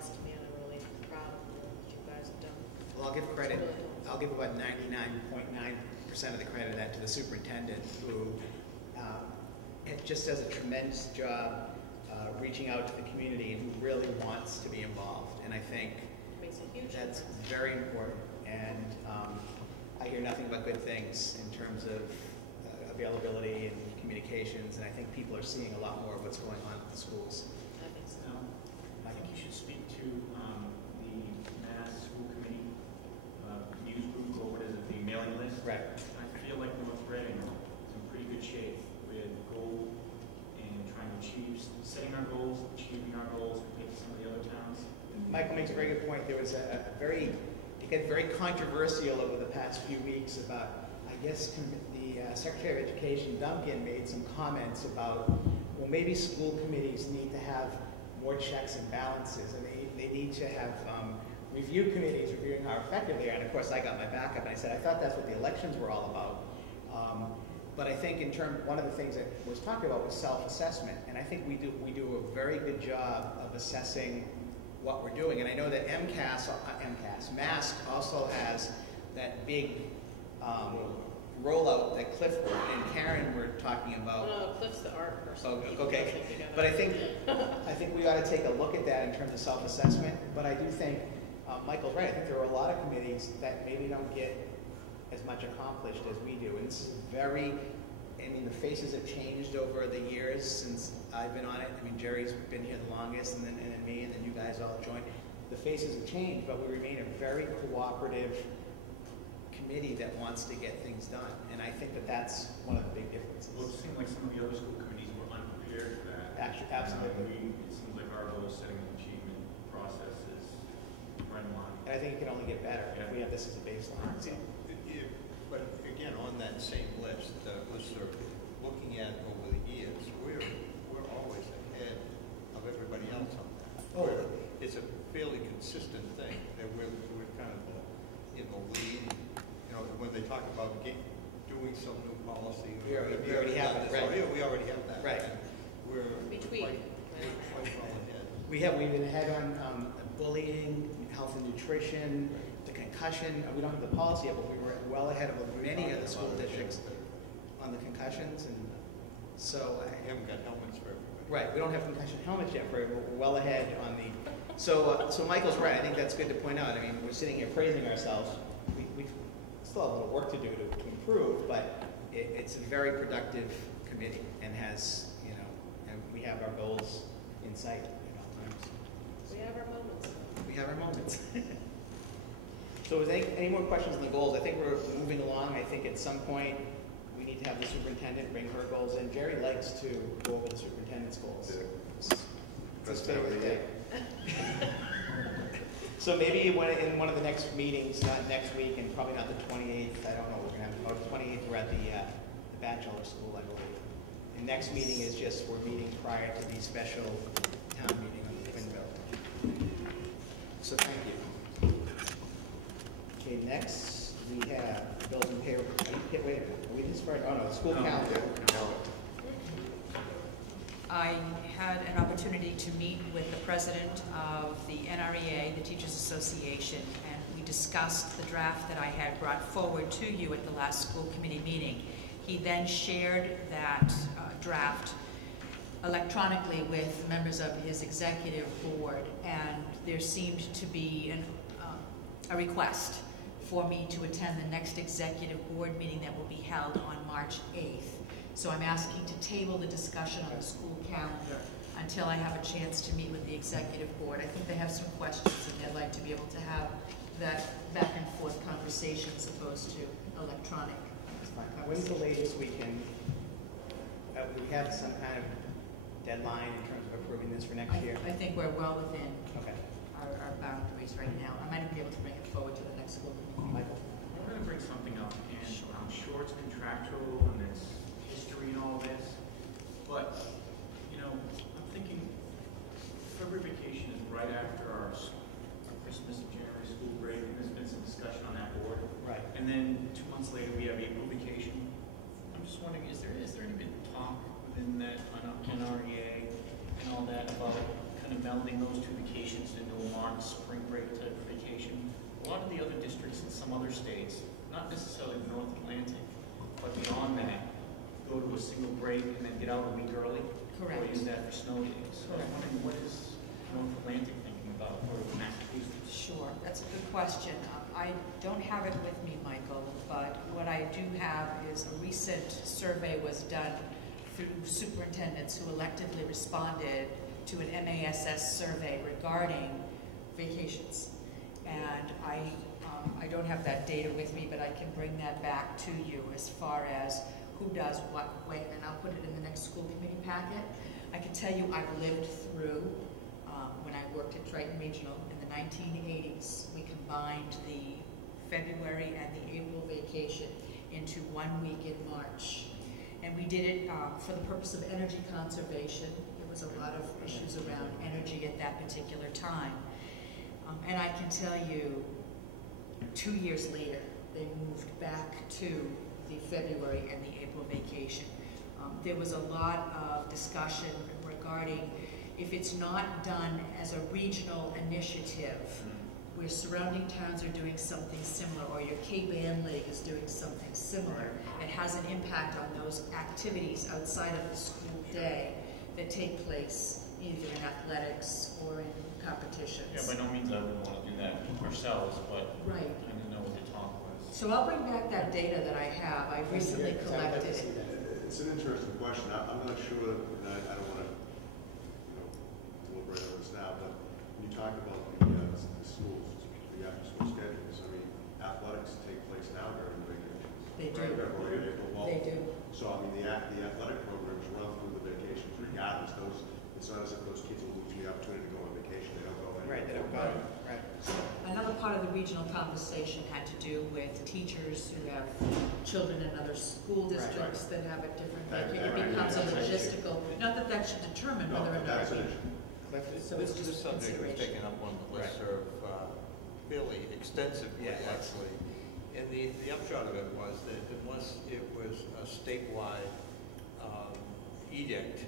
surprise to me, and I'm really proud of the work that you guys have done. Well, I'll give credit. Really helpful. I'll give about 99.9% of the credit of that to the superintendent, who it just does a tremendous job reaching out to the community and who really wants to be involved. And I think Makes a huge that's difference. very important. And I hear nothing but good things in terms of availability and communications. And I think people are seeing a lot more of what's going on at the schools. I think so. I think you should speak to the Mass School Committee news group, or what is it, the mailing list. Right. I feel like North Reading is in pretty good shape with goal and trying to achieve, setting our goals, achieving our goals compared to some of the other towns. Michael makes a very good point. There was it got very controversial over the past few weeks about, I guess, the Secretary of Education, Duncan, made some comments about, well, maybe school committees need to have more checks and balances, and they need to have review committees reviewing how effective they are. And of course, I got my back up and I said, I thought that's what the elections were all about. But I think one of the things that was talked about was self-assessment, and I think we do a very good job of assessing what we're doing. And I know that MASC also has that big rollout that Cliff and Karen were talking about. No, Cliff's the art person. Oh, okay. But I think we ought to take a look at that in terms of self-assessment. But I do think Michael's right. I think there are a lot of committees that maybe don't get as much accomplished as we do. And this is the faces have changed over the years since I've been on it. I mean, Jerry's been here the longest, and then me, and then you guys all joined. The faces have changed, but we remain a very cooperative committee that wants to get things done. And I think that that's one of the big differences. Well, it seemed like some of the other school committees were unprepared for that. Actually, absolutely. It seems like our goal setting and achievement process is right in line. And I think it can only get better if we have this as a baseline. So. But again, on that same list, sort of looking at over the years, we're always ahead of everybody else on that. Oh. It's a fairly consistent thing that we're kind of in the lead. You know, when they talk about doing some new policy, we already have it, right? Yeah, we already have that. Right. We're Between. quite well ahead. We've been ahead on bullying, health and nutrition, the concussion. We don't have the policy yet, but we were well ahead of many of the school districts on the concussions, and so We haven't got helmets for everybody. right. We don't have concussion helmets yet, but we're well ahead on the. So Michael's right. I think that's good to point out. I mean, we're sitting here praising ourselves. We still have a little work to do to improve, but it's a very productive committee and has, and we have our goals in sight at all times. We have our moments. We have our moments. So is any more questions on the goals? I think we're moving along. I think at some point we need to have the superintendent bring her goals in. Jerry likes to go over the superintendent's goals. It's his favorite thing. So maybe in one of the next meetings, not next week, and probably not the 28th, I don't know, we're going to have, the 28th, we're at the bachelor school, I believe. The next meeting is just, we're meeting prior to the special town meeting on the Twin Bill. So thank you. Okay, next we have bills and payroll. Wait a minute, are we just starting? Oh no, the school calendar. I had an opportunity to meet with the president of the NREA, the Teachers Association, and we discussed the draft that I had brought forward to you at the last school committee meeting. He then shared that draft electronically with members of his executive board, and there seemed to be a request for me to attend the next executive board meeting that will be held on March 8th. So I'm asking to table the discussion on the school calendar until I have a chance to meet with the executive board. I think they have some questions and they'd like to be able to have that back and forth conversation as opposed to electronic. When's the latest we can, we have some kind of deadline in terms of approving this for next year? I think we're well within Okay. our boundaries right now. I might be able to bring it forward to the next school committee. Michael? I'm going to bring something up, and I'm sure it's contractual and it's history and all this, but, I'm thinking February vacation is right after our Christmas and January school break, and there's been some discussion on that board. Right. And then 2 months later, we have April vacation. I'm just wondering, is there any been talk within that on NREA and all that about kind kind of melding those two vacations into a March spring break type of vacation. A lot of the other districts in some other states, not necessarily the North Atlantic, but beyond that, go to a single break and then get out a week early. Correct. Or use that for snow days. So I was wondering, what is North Atlantic thinking about, or Massachusetts? Sure, that's a good question. I don't have it with me, Michael, but what I do have is a recent survey was done through superintendents who electively responded to an MASS survey regarding vacations. And I don't have that data with me, but I can bring that back to you as far as who does what when, and I'll put it in the next school committee packet. I can tell you I've lived through, when I worked at Triton Regional in the 1980s, we combined the February and the April vacation into 1 week in March. And we did it for the purpose of energy conservation. There was a lot of issues around energy at that particular time. And I can tell you, 2 years later, they moved back to the February and the April vacation. There was a lot of discussion regarding if it's not done as a regional initiative, where surrounding towns are doing something similar, or your K-Band League is doing something similar, it has an impact on those activities outside of the school day that take place either in athletics or in competitions. Yeah, by no means I would want to do that ourselves, but Right. I didn't know what the talk was. So I'll bring back that data that I have. I recently Yeah, 'cause I'd like to collected see it. that. It's an interesting question. I'm not sure, and I don't want to, deliberate on this now, but when you talk about the schools, the after-school schedules, I mean, athletics take place now during the vacations. They do. February and April. Well, They do. So, I mean, the athletic programs run through the vacations regardless. It's not as if those kids are losing the opportunity to go on vacation. They don't go anywhere. Right, they don't go, right. Another part of the regional conversation had to do with teachers who have children in other school districts that have a different, it becomes a logistical, not that that should determine No, whether or but not that's an we, issue. Cliff? so it's This just subject was consideration. taken up on the listserv fairly extensively, Yeah, it was. actually. And the upshot of it was that unless it was a statewide edict,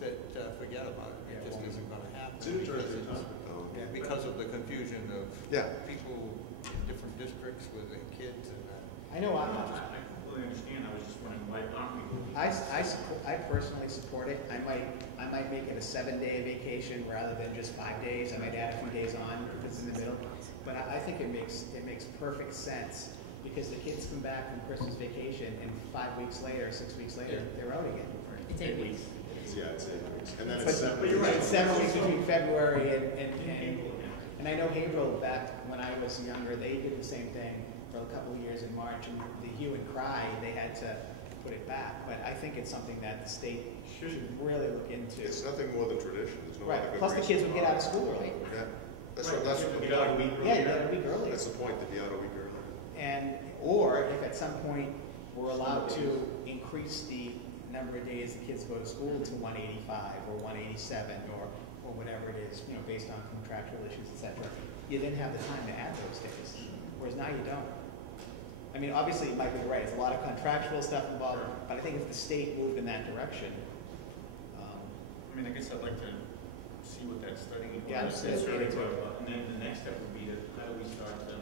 that forget about it. Yeah, It just well, isn't going to happen. It's an because interesting it's- topic, though. Yeah. Because of the confusion of Yeah. people in different districts with their kids and that. I know, I completely understand. I was just wondering, why aren't we moving? I personally support it. I might make it a 7-day vacation rather than just 5 days. I might add a few days on if it's in the middle. But I think it makes perfect sense because the kids come back from Christmas vacation and 5 weeks later, 6 weeks later, they're out again. It's 8 weeks. Yeah, it's 8 weeks. And then But it's 7 but you're weeks. right, it's 7 weeks between February and I know Haverhill, back when I was younger, they did the same thing for a couple of years in March, and the hue and cry, they had to put it back. But I think it's something that the state should really look into. It's nothing more than tradition. There's no Right, other good plus the reason kids would get out of school early. Yeah, that's Right, what, that's kids what would the get out a point. week Yeah, you got a week earlier. That's the point, to be out a week earlier. And, or if at some point we're allowed to increase the number of days the kids go to school to 185 or 187 or whatever it is, based on contractual issues, et cetera, you then have the time to add those days, whereas now you don't. I mean, obviously, Michael, you're right, it's a lot of contractual stuff involved, but I think if the state moved in that direction, I mean, I guess I'd like to see what that study was. Yeah, I'm that still- survey was about. And then the next step would be to, how do we start to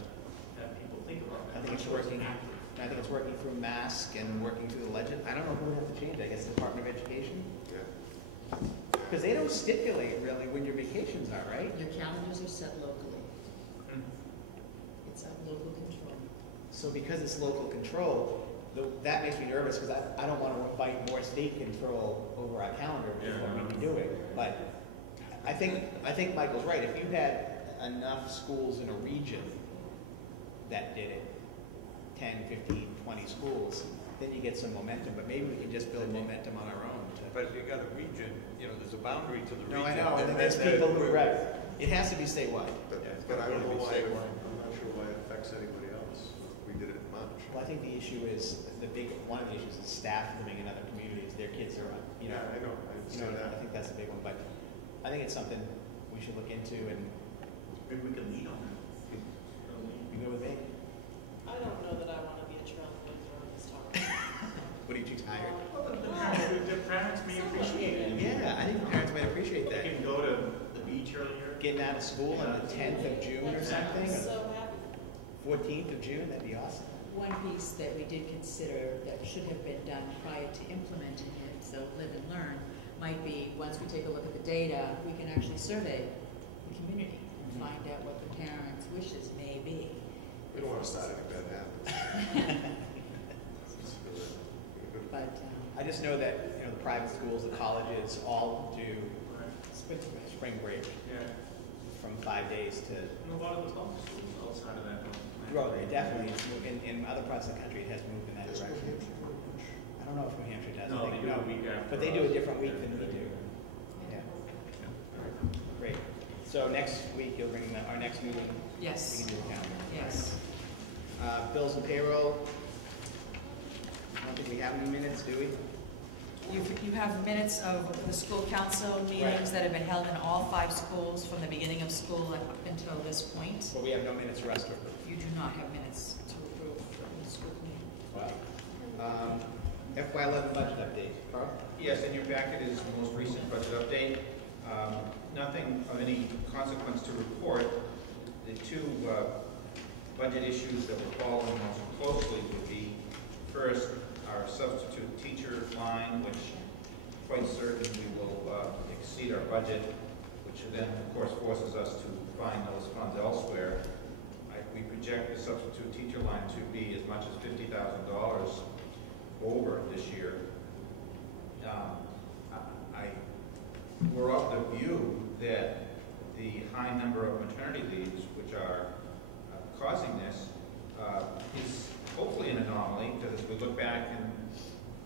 have people think about that? I think it's Not just working. active. I think it's working through MASC and working through the legend. I don't know who would have to change it, I guess the Department of Education? Yeah. Because they don't stipulate really when your vacations are, right? Your calendars are set locally. Hmm. It's a local control. So because it's local control, that makes me nervous because I don't want to invite more state control over our calendar, which is what we'd be doing. But I think Michael's right. If you had enough schools in a region that did it, 10, 15, 20 schools, then you get some momentum. But maybe we can just build momentum on our own. But if you got a region, there's a boundary to the region. No, I know. And and there's that- people who, right. It has to be statewide. But I don't know why, Statewide. I'm not sure why it affects anybody else. We did it in March. Well, I think the issue is, one of the issues is staff living in other communities. Their kids are, Yeah, I know, I understand I that. think that's a big one, but I think it's something we should look into, and Maybe we can lead on that. you go with me. I don't know that I want to be a trailblazer on this topic. What are you too tired? The parents may appreciate it. Yeah, I think the parents might appreciate They that. can go to the beach getting out of school on the 10th of June or something, I'm or so happy. 14th of June, that'd be awesome. One piece that we did consider that should have been done prior to implementing it, so live and learn, might be, once we take a look at the data, we can actually survey the community and find out what the parents' wishes may be. We don't want to start any bad habits. But, I just know that, you know, the private schools, the colleges, all do spring break Yeah. from 5 days to, And a lot of the public schools outside of that don't plan. well, it definitely, in other parts of the country, it has moved in that direction. I don't know if New Hampshire does. No, I think- they do a week after. But they do a us. different week than we do. Yeah, great. So next week, you'll bring our next meeting, we yes, can do it now. yes. Bills and payroll. I don't think we have any minutes, do we? You have minutes of the school council meetings that have been held in all 5 schools from the beginning of school up until this point. But we have no minutes for us to approve. You do not have minutes to approve from the school committee. Wow. FY11 budget update. Carl? Yes, in your packet is the most recent budget update. Nothing of any consequence to report. The two budget issues that we're following most closely would be, first, our substitute teacher line, which quite certain we will exceed our budget, which then, of course, forces us to find those funds elsewhere. We project the substitute teacher line to be as much as $50,000 over this year. We're of the view that the high number of maternity leaves, which are causing this, is hopefully an anomaly, because as we look back in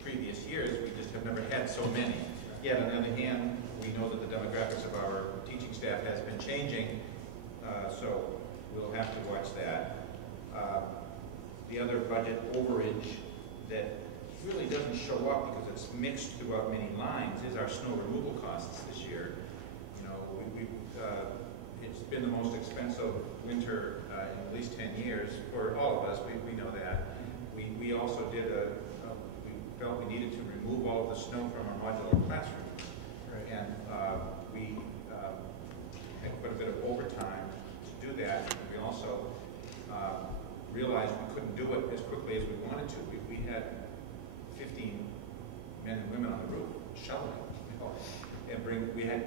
previous years, we just have never had so many. Yet, on the other hand, we know that the demographics of our teaching staff has been changing, so we'll have to watch that. The other budget overage that really doesn't show up because it's mixed throughout many lines is our snow removal costs this year. You know, it's been the most expensive winter in at least 10 years for all of us. We know that. We also did we felt we needed to remove all of the snow from our modular classrooms. Right. And we had quite a bit of overtime to do that. And we also realized we couldn't do it as quickly as we wanted to. We had 15 men and women on the roof shoveling, you know, and we had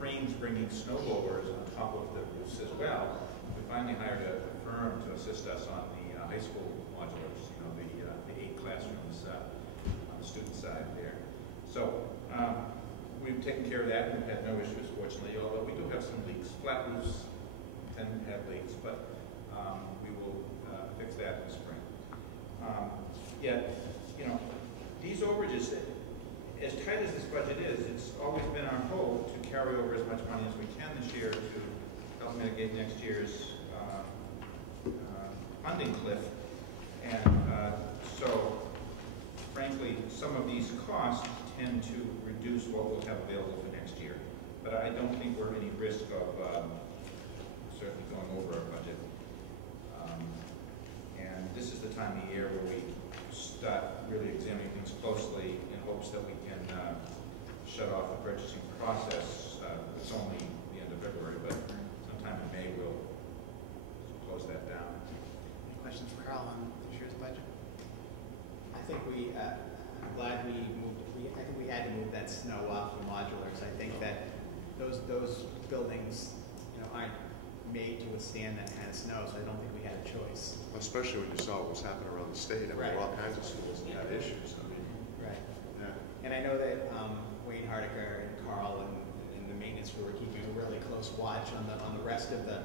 cranes bringing snow blowers on top of the roofs as well. We finally hired a firm to assist us on the high school modulars, you know, the 8 classrooms on the student side there. So we've taken care of that, and we've had no issues, fortunately, although we do have some leaks. Flat roofs tend to have leaks, but we will fix that in the spring. You know, these overages, as tight as this budget is, it's always been our hope to carry over as much money as we can this year to help mitigate next year's funding cliff. And so, frankly, some of these costs tend to reduce what we'll have available for next year. But I don't think we're at any risk of certainly going over our budget. And this is the time of year where we start really examining things closely in hopes that we can shut off the purchasing process. It's only the end of February, but sometime in May we'll close that down. Any questions for Carl on this year's budget? I think I'm glad we moved. I think we had to move that snow off the modulars. I think that those buildings, you know, aren't made to withstand that kind of snow, so I don't think we had a choice. Especially when you saw what was happening around the state. I mean, Right. all kinds of schools that had issues. I mean, Right. yeah. And I know that Wayne Hardiker and Carl and the maintenance crew are keeping a really close watch on the rest of the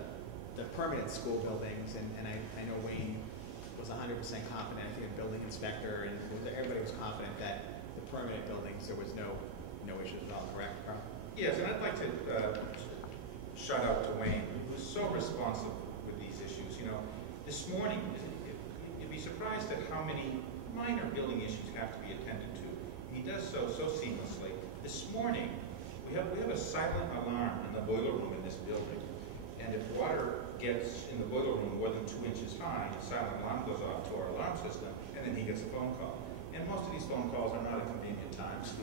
permanent school buildings. And I know Wayne was 100% confident, I think the building inspector and everybody was confident that the permanent buildings, there was no issues at all, correct, Carl? Yes, and I'd like to shout out to Wayne, who was so responsive with these issues. You know, this morning, you'd be surprised at how many minor building issues have to be attended to. He does so seamlessly. This morning, we have a silent alarm in the boiler room in this building, and if water gets in the boiler room more than 2 inches high, the silent alarm goes off to our alarm system, and then he gets a phone call. And most of these phone calls are not at convenient times.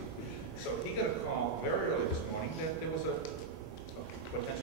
So he got a call very early this morning that there was a potential